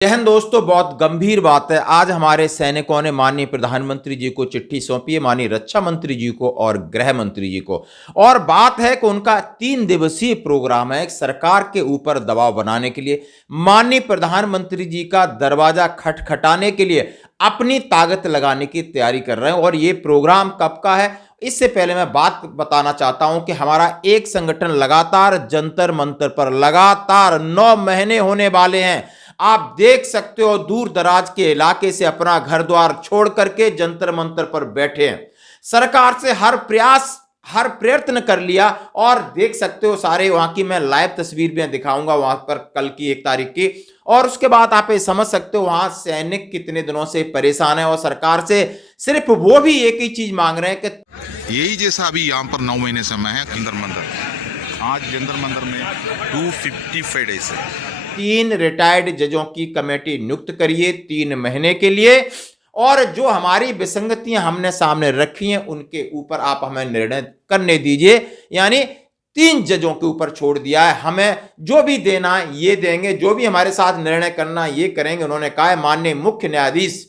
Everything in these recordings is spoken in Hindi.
जय हिंद दोस्तों, बहुत गंभीर बात है। आज हमारे सैनिकों ने माननीय प्रधानमंत्री जी को चिट्ठी सौंपी है, माननीय रक्षा मंत्री जी को और गृह मंत्री जी को। और बात है कि उनका 3 दिवसीय प्रोग्राम है सरकार के ऊपर दबाव बनाने के लिए, माननीय प्रधानमंत्री जी का दरवाजा खटखटाने के लिए अपनी ताकत लगाने की तैयारी कर रहे हैं। और ये प्रोग्राम कब का है, इससे पहले मैं बात बताना चाहता हूं कि हमारा एक संगठन लगातार जंतर मंतर पर लगातार 9 महीने होने वाले हैं। आप देख सकते हो, दूर दराज के इलाके से अपना घर द्वार छोड़ करके जंतर मंतर पर बैठे हैं। सरकार से हर प्रयत्न कर लिया और देख सकते हो सारे वहां की मैं लाइव तस्वीर भी दिखाऊंगा वहां पर कल की 1 तारीख की। और उसके बाद आप ये समझ सकते हो वहां सैनिक कितने दिनों से परेशान है और सरकार से सिर्फ वो भी एक ही चीज मांग रहे हैं कि यही जैसा अभी यहाँ पर 9 महीने समय है जंतर मंतर। आज जंतर मंतर में 255 डेज है। 3 रिटायर्ड जजों की कमेटी नियुक्त करिए 3 महीने के लिए, और जो हमारी विसंगतियां हमने सामने रखी हैं उनके ऊपर आप हमें निर्णय करने दीजिए। यानी 3 जजों के ऊपर छोड़ दिया है, हमें जो भी देना है ये देंगे, जो भी हमारे साथ निर्णय करना ये करेंगे। उन्होंने कहा है माननीय मुख्य न्यायाधीश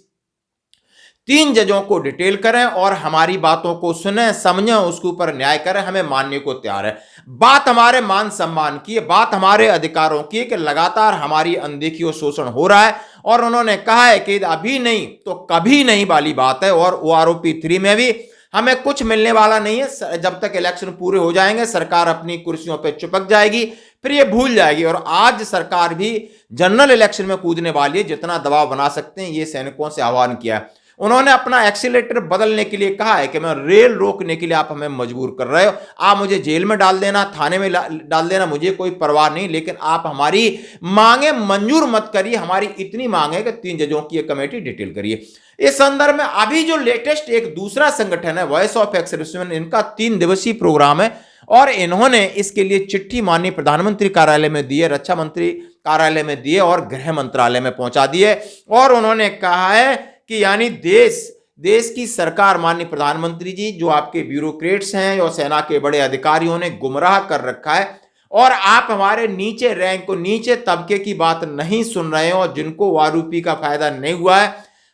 3 जजों को डिटेल करें और हमारी बातों को सुने समझें, उसके ऊपर न्याय करें, हमें मानने को तैयार है। बात हमारे मान सम्मान की है, बात हमारे अधिकारों की है कि लगातार हमारी अनदेखी और शोषण हो रहा है। और उन्होंने कहा है कि अभी नहीं तो कभी नहीं वाली बात है। और OROP 3 में भी हमें कुछ मिलने वाला नहीं है। जब तक इलेक्शन पूरे हो जाएंगे सरकार अपनी कुर्सियों पर चिपक जाएगी, फिर ये भूल जाएगी। और आज सरकार भी जनरल इलेक्शन में कूदने वाली है, जितना दबाव बना सकते हैं ये सैनिकों से आह्वान किया है। उन्होंने अपना एक्सीलेटर बदलने के लिए कहा है कि मैं रेल रोकने के लिए आप हमें मजबूर कर रहे हो, आप मुझे जेल में डाल देना, थाने में डाल देना, मुझे कोई परवाह नहीं, लेकिन आप हमारी मांगे मंजूर मत करिए। हमारी इतनी मांग है कि 3 जजों की कमेटी डिटेल करिए। इस संदर्भ में अभी जो लेटेस्ट एक दूसरा संगठन है वॉइस ऑफ एक्स सर्विसमैन, इनका 3 दिवसीय प्रोग्राम है और इन्होंने इसके लिए चिट्ठी माननीय प्रधानमंत्री कार्यालय में दी है, रक्षा मंत्री कार्यालय में दी है और गृह मंत्रालय में पहुंचा दी है। और उन्होंने कहा है कि यानी देश की सरकार, माननीय प्रधानमंत्री जी, जो आपके ब्यूरोक्रेट्स हैं और सेना के बड़े अधिकारियों ने गुमराह कर रखा है और आप हमारे नीचे रैंक को, नीचे तबके की बात नहीं सुन रहे हो और जिनको OROP का फायदा नहीं हुआ है,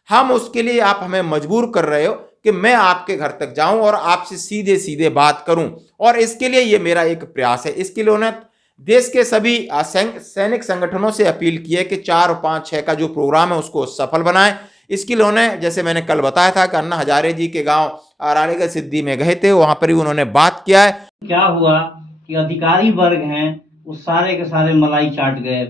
हम उसके लिए आप हमें मजबूर कर रहे हो कि मैं आपके घर तक जाऊं और आपसे सीधे सीधे बात करूं। और इसके लिए ये मेरा एक प्रयास है। इसके लिए उन्हें देश के सभी सैनिक संगठनों से अपील की है कि 4, 5, 6 का जो प्रोग्राम है उसको सफल बनाएं। इसके लिए उन्होंने, जैसे मैंने कल बताया था कि अन्ना हजारे जी के गांव रानीगंज सिद्धि में गए थे, वहां पर भी उन्होंने बात किया है। क्या हुआ कि अधिकारी वर्ग हैं वो सारे के सारे मलाई चाट गए,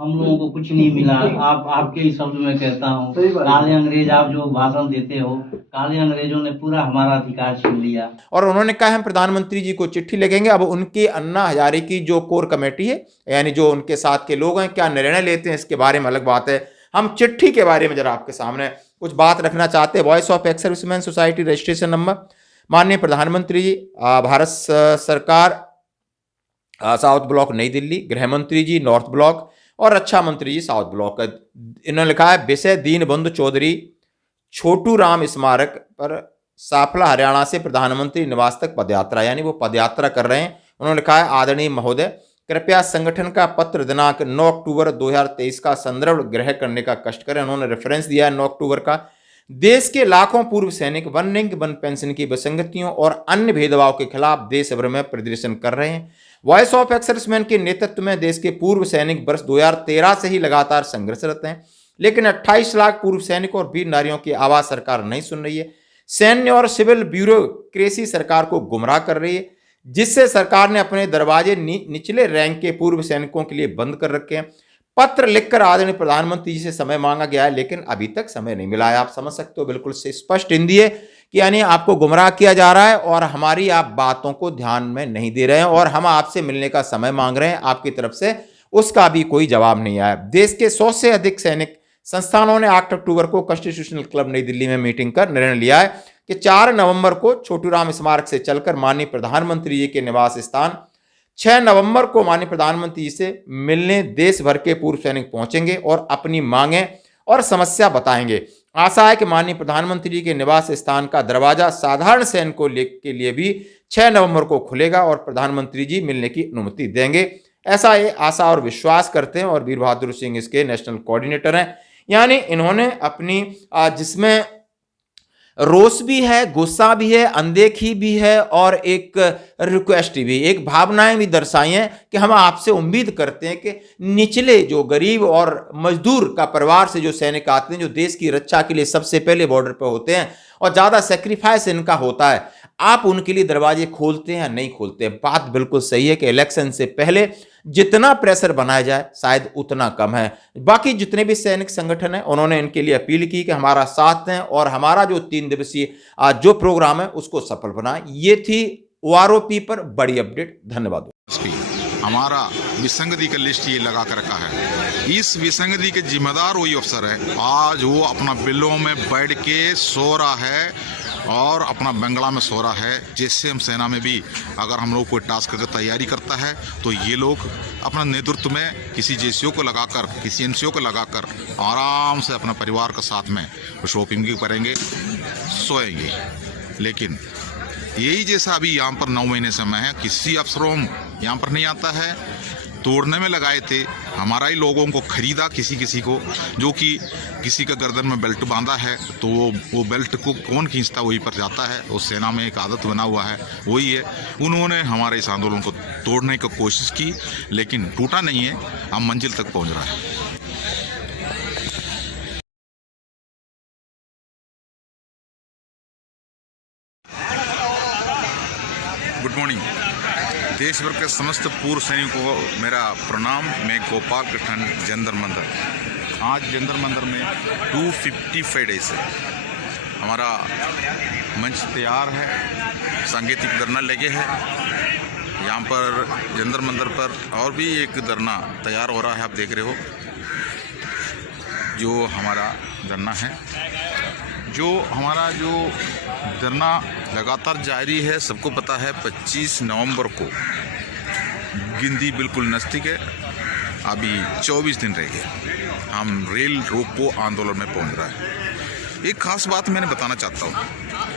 हम लोगों को कुछ नहीं मिला। आपके ही शब्द में कहता हूँ, काले अंग्रेज आप जो भाषण देते हो, काले अंग्रेजों ने पूरा हमारा अधिकार छीन लिया। और उन्होंने कहा हम प्रधानमंत्री जी को चिट्ठी लिखेंगे। अब उनकी अन्ना हजारे की जो कोर कमेटी है, यानी जो उनके साथ के लोग हैं, क्या निर्णय लेते हैं इसके बारे में अलग बात है। हम चिट्ठी के बारे में जरा आपके सामने कुछ बात रखना चाहते हैं। Voice of ex serviceman society registration number, माननीय प्रधानमंत्री जी, भारत सरकार, साउथ ब्लॉक नई दिल्ली, गृह मंत्री जी नॉर्थ ब्लॉक और रक्षा मंत्री जी साउथ ब्लॉक। इन्होंने लिखा है विषय दीनबंधु चौधरी छोटू राम स्मारक पर साफला हरियाणा से प्रधानमंत्री निवास तक पदयात्रा, यानी वो पदयात्रा कर रहे हैं। उन्होंने लिखा है आदरणीय महोदय, कृपया संगठन का पत्र दिनांक 9 अक्टूबर 2023 का संदर्भ ग्रहण करने का कष्ट करें। उन्होंने रेफरेंस दिया है 9 अक्टूबर का। देश के लाखों पूर्व सैनिक वन रैंक वन पेंशन की विसंगतियों और अन्य भेदभाव के खिलाफ देश भर में प्रदर्शन कर रहे हैं। वॉइस ऑफ एक्स सर्विसमैन के नेतृत्व में देश के पूर्व सैनिक वर्ष 2013 से ही लगातार संघर्षरत हैं, लेकिन 28 लाख पूर्व सैनिकों और वीर नारियों की आवाज सरकार नहीं सुन रही है। सैन्य और सिविल ब्यूरोक्रेसी सरकार को गुमराह कर रही है, जिससे सरकार ने अपने दरवाजे निचले रैंक के पूर्व सैनिकों के लिए बंद कर रखे हैं। पत्र लिखकर आदरणीय प्रधानमंत्री जी से समय मांगा गया है, लेकिन अभी तक समय नहीं मिला है। आप समझ सकते हो, बिल्कुल से स्पष्ट हिंदी है कि यानी आपको गुमराह किया जा रहा है और हमारी आप बातों को ध्यान में नहीं दे रहे हैं और हम आपसे मिलने का समय मांग रहे हैं, आपकी तरफ से उसका भी कोई जवाब नहीं आया। देश के 100 से अधिक सैनिक संस्थानों ने 8 अक्टूबर को कॉन्स्टिट्यूशनल क्लब नई दिल्ली में मीटिंग कर निर्णय लिया है कि 4 नवंबर को छोटू राम स्मारक से चलकर माननीय प्रधानमंत्री जी के निवास स्थान 6 नवंबर को माननीय प्रधानमंत्री जी से मिलने देश भर के पूर्व सैनिक पहुंचेंगे और अपनी मांगें और समस्या बताएंगे। आशा है कि माननीय प्रधानमंत्री जी के निवास स्थान का दरवाजा साधारण सैनिकों के लिए भी 6 नवंबर को खुलेगा और प्रधानमंत्री जी मिलने की अनुमति देंगे। ऐसा ये आशा और विश्वास करते हैं। और वीर बहादुर सिंह इसके नेशनल कोऑर्डिनेटर हैं। यानी इन्होंने अपनी जिसमें रोष भी है, गुस्सा भी है, अनदेखी भी है और एक रिक्वेस्ट भी, एक भावनाएं भी दर्शाई हैं कि हम आपसे उम्मीद करते हैं कि निचले जो गरीब और मजदूर का परिवार से जो सैनिक आते हैं, जो देश की रक्षा के लिए सबसे पहले बॉर्डर पर होते हैं और ज़्यादा सेक्रीफाइस इनका होता है, आप उनके लिए दरवाजे खोलते हैं या नहीं खोलते हैं। बात बिल्कुल सही है कि इलेक्शन से पहले जितना प्रेशर बनाया जाए शायद उतना कम है। बाकी जितने भी सैनिक संगठन हैं उन्होंने इनके लिए अपील की कि हमारा साथ दें और हमारा जो 3 दिवसीय जो प्रोग्राम है उसको सफल बनाएं। ये थी OROP पर बड़ी अपडेट। धन्यवाद। हमारा विसंगति का लिस्ट ये लगा कर रखा है। इस विसंगति के जिम्मेदार वही अफसर है। आज वो अपना बिलों में बैठ के सो रहा है और अपना बंगला में सो रहा है। जैसे हम सेना में भी अगर हम लोग कोई टास्क की तैयारी करता है तो ये लोग अपना नेतृत्व में किसी JCO को लगाकर, किसी NCO को लगाकर आराम से अपना परिवार के साथ में शॉपिंग भी करेंगे, सोएंगे। लेकिन यही जैसा अभी यहाँ पर 9 महीने समय है, किसी अफसरों यहाँ पर नहीं आता है। तोड़ने में लगाए थे, हमारा ही लोगों को खरीदा किसी को, जो कि किसी का गर्दन में बेल्ट बांधा है तो वो बेल्ट को कौन खींचता वहीं पर जाता है। वो सेना में एक आदत बना हुआ है, वही है। उन्होंने हमारे इस आंदोलन को तोड़ने की कोशिश की लेकिन टूटा नहीं है, हम मंजिल तक पहुंच रहा है। Good morning. देश भर के समस्त पूर्व सैनिकों को मेरा प्रणाम। मैं गोपाल कृष्णन, जंतर मंतर। आज जंतर मंतर में 255 डेज है। हमारा मंच तैयार है, सांकेतिक धरना लगे है। यहाँ पर जंतर मंतर पर और भी एक धरना तैयार हो रहा है, आप देख रहे हो। जो हमारा धरना है, जो हमारा जो धरना लगातार जारी है, सबको पता है 25 नवंबर को गिनती बिल्कुल नज़दीक है। अभी 24 दिन रह गए, हम रेल रोको आंदोलन में पहुंच रहा है। एक खास बात मैंने बताना चाहता हूँ।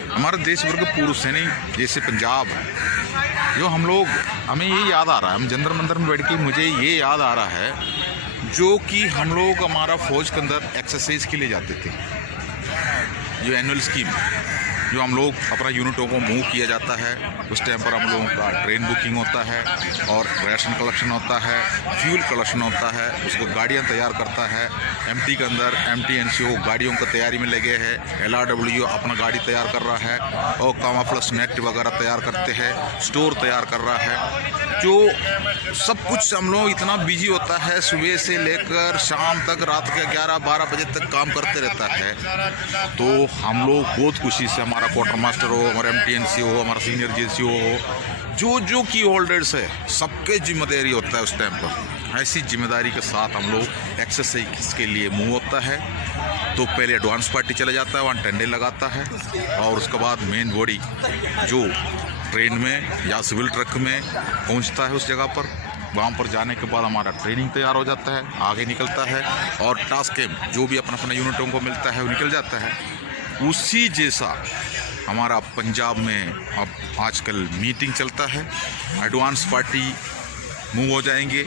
हमारे देश भर के पूर्व सैनिक जैसे पंजाब, जो हम लोग, हमें ये याद आ रहा है, हम जंतर मंतर में बैठ के मुझे ये याद आ रहा है, जो कि हम लोग हमारा फौज के अंदर एक्सरसाइज के लिए जाते थे। जो एनुअल स्कीम, जो हम लोग अपना यूनिटों को मूव किया जाता है, उस टाइम पर हम लोगों का ट्रेन बुकिंग होता है और राशन कलेक्शन होता है, फ्यूल कलेक्शन होता है, उसको गाड़ियां तैयार करता है। MT के अंदर MT NCO गाड़ियों की तैयारी में लगे हैं। LRW अपना गाड़ी तैयार कर रहा है और कामाफ्लस नेट वगैरह तैयार करते हैं, स्टोर तैयार कर रहा है। जो सब कुछ हम लोग इतना बिजी होता है, सुबह से लेकर शाम तक, रात के 11-12 बजे तक काम करते रहता है। तो हम लोग बहुत खुशी से, हमारा क्वार्टर मास्टर हो, हमारा MT NCO हो, हमारा सीनियर JCO हो, जो की होल्डर्स है, सबके जिम्मेदारी होता है उस टाइम पर। ऐसी जिम्मेदारी के साथ हम लोग एक्सरसाइज के लिए मूव होता है। तो पहले एडवांस पार्टी चला जाता है, वहाँ टंडे लगाता है और उसके बाद मेन बॉडी जो ट्रेन में या सिविल ट्रक में पहुंचता है उस जगह पर। वहाँ पर जाने के बाद हमारा ट्रेनिंग तैयार हो जाता है, आगे निकलता है और टास्क कैंप जो भी अपना अपना यूनिटों को मिलता है वो निकल जाता है। उसी जैसा हमारा पंजाब में अब आजकल मीटिंग चलता है। एडवांस पार्टी मूव हो जाएंगे,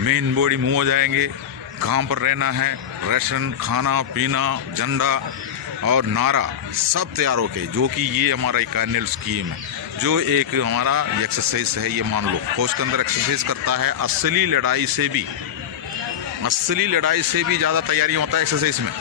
मेन बॉडी मूव हो जाएंगे, कहाँ पर रहना है, राशन, खाना पीना, झंडा और नारा सब तैयार हो के, जो कि ये हमारा एक एनुअल स्कीम है, जो एक हमारा एक्सरसाइज है। ये मान लो फौज के अंदर एक्सरसाइज करता है, असली लड़ाई से भी ज़्यादा तैयारी होता है एक्सरसाइज में।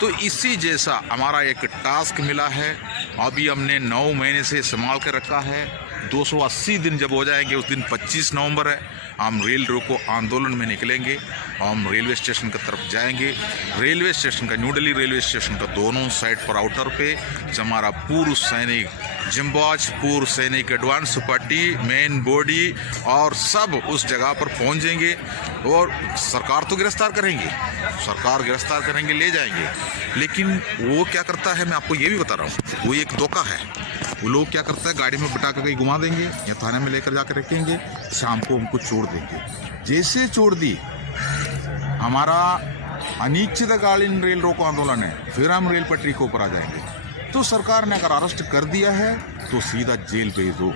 तो इसी जैसा हमारा एक टास्क मिला है, अभी हमने 9 महीने से संभाल कर रखा है। 280 दिन जब हो जाएंगे, उस दिन 25 नवंबर है, हम रेल रोको आंदोलन में निकलेंगे। हम रेलवे स्टेशन की तरफ जाएंगे। रेलवे स्टेशन का, न्यू दिल्ली रेलवे स्टेशन का दोनों साइड पर आउटर पे हमारा पूर्व सैनिक जिम्बाज, पूर्व सैनिक एडवांस पार्टी, मेन बॉडी और सब उस जगह पर पहुंचेंगे और सरकार तो गिरफ्तार करेंगे, ले जाएंगे। लेकिन वो क्या करता है, मैं आपको ये भी बता रहा हूँ, वो एक धोखा है। वो लोग क्या करता है, गाड़ी में बिठा कर कहीं घुमा देंगे या थाने में लेकर जाकर रखेंगे, शाम को हमको छोड़ देंगे। जैसे छोड़ दी, हमारा अनिश्चितकालीन रेल रोको आंदोलन है, फिर हम रेल पटरी के ऊपर आ जाएंगे। तो सरकार ने अगर अरेस्ट कर दिया है तो सीधा जेल भेज दो,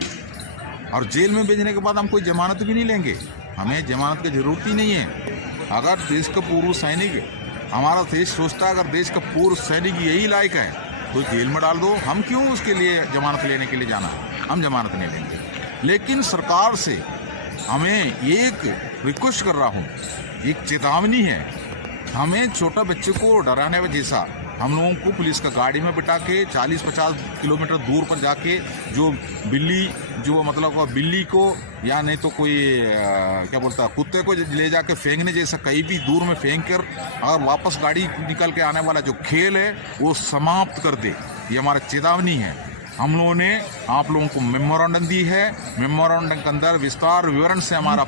और जेल में भेजने के बाद हम कोई जमानत भी नहीं लेंगे, हमें जमानत की जरूरत ही नहीं है। अगर देश का पूर्व सैनिक, हमारा देश सोचता है अगर देश का पूर्व सैनिक यही लायक है तो जेल में डाल दो, हम क्यों उसके लिए जमानत लेने के लिए जाना, हम जमानत नहीं लेंगे। लेकिन सरकार से हमें एक रिक्वेस्ट कर रहा हूँ, एक चेतावनी है, हमें छोटा बच्चे को डराने में जैसा हम लोगों को पुलिस का गाड़ी में बिठा के 40-50 किलोमीटर दूर पर जाके जो बिल्ली, जो मतलब बिल्ली को या नहीं तो कोई क्या बोलता है कुत्ते को ले जाके फेंकने जैसा कहीं भी दूर में फेंक कर अगर वापस गाड़ी निकल के आने वाला जो खेल है वो समाप्त कर दे, ये हमारा चेतावनी है। हम लोगों ने आप लोगों को मेमोरेंडम दी है, मेमोरेंडम के अंदर विस्तार विवरण से हमारा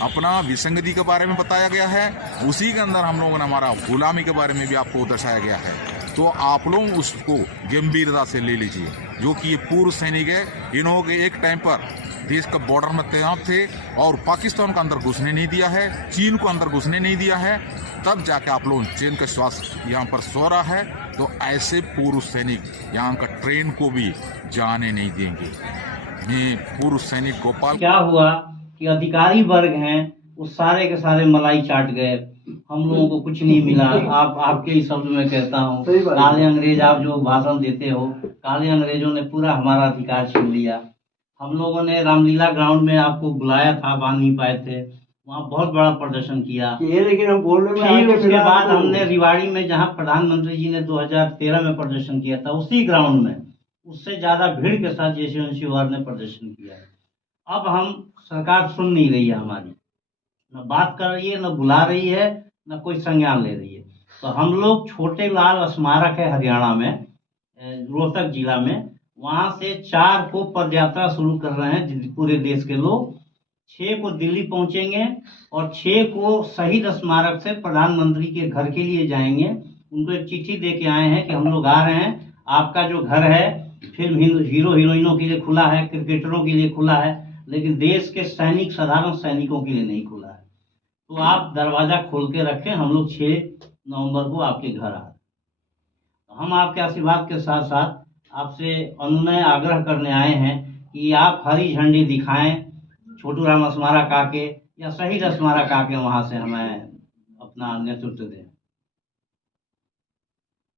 अपना विसंगति के बारे में बताया गया है, उसी के अंदर हम लोगों ने हमारा गुलामी के बारे में भी आपको दर्शाया गया है। तो आप लोग उसको गंभीरता से ले लीजिए। जो कि ये पूर्व सैनिक है, इन्होंने एक टाइम पर देश का बॉर्डर में तैनात थे और पाकिस्तान को अंदर घुसने नहीं दिया है, चीन को अंदर घुसने नहीं दिया है, तब जाके आप लोग चैन का श्वास यहाँ पर सो रहा है। तो ऐसे पूर्व सैनिक यहाँ का ट्रेन को भी जाने नहीं देंगे। ये पूर्व सैनिक गोपाल। क्या हुआ कि अधिकारी वर्ग हैं वो सारे के सारे मलाई चाट गए, हम लोगों को कुछ नहीं मिला। आपके ही शब्द में कहता हूँ, काले अंग्रेज आप जो भाषण देते हो, काले अंग्रेजों ने पूरा हमारा अधिकार छीन लिया। हम लोगों ने रामलीला ग्राउंड में आपको बुलाया था, आ नहीं पाए थे, वहाँ बहुत बड़ा प्रदर्शन किया। लेकिन हम बोलने में फिर उसके बाद हमने रिवाड़ी में, जहाँ प्रधानमंत्री जी ने 2013 में प्रदर्शन किया था, उसी ग्राउंड में उससे ज्यादा भीड़ के साथ यशवंत सिंह ने प्रदर्शन किया है। अब हम सरकार सुन नहीं रही है हमारी, न बात कर रही है, न बुला रही है, न कोई संज्ञान ले रही है। तो हम लोग छोटे लाल स्मारक है हरियाणा में, रोहतक जिला में, वहां से 4 को पदयात्रा शुरू कर रहे हैं पूरे देश के लोग। 6 को दिल्ली पहुंचेंगे और 6 को शहीद स्मारक से प्रधानमंत्री के घर के लिए जाएंगे। उनको एक चिट्ठी दे के आए हैं कि हम लोग आ रहे हैं, आपका जो घर है फिल्म हीरो हीरोइनों के लिए खुला है, क्रिकेटरों के लिए खुला है, लेकिन देश के सैनिक, साधारण सैनिकों के लिए नहीं खुला है। तो आप दरवाजा खोल के रखें, हम लोग 6 नवंबर को आपके घर आ रहे हैं। तो हम आपके आशीर्वाद के साथ साथ आपसे अनुनय आग्रह करने आए हैं कि आप हरी झंडी दिखाएं, छोटू राम स्मारक आके या शहीद स्मारक आके वहां से हमें अपना नेतृत्व दें।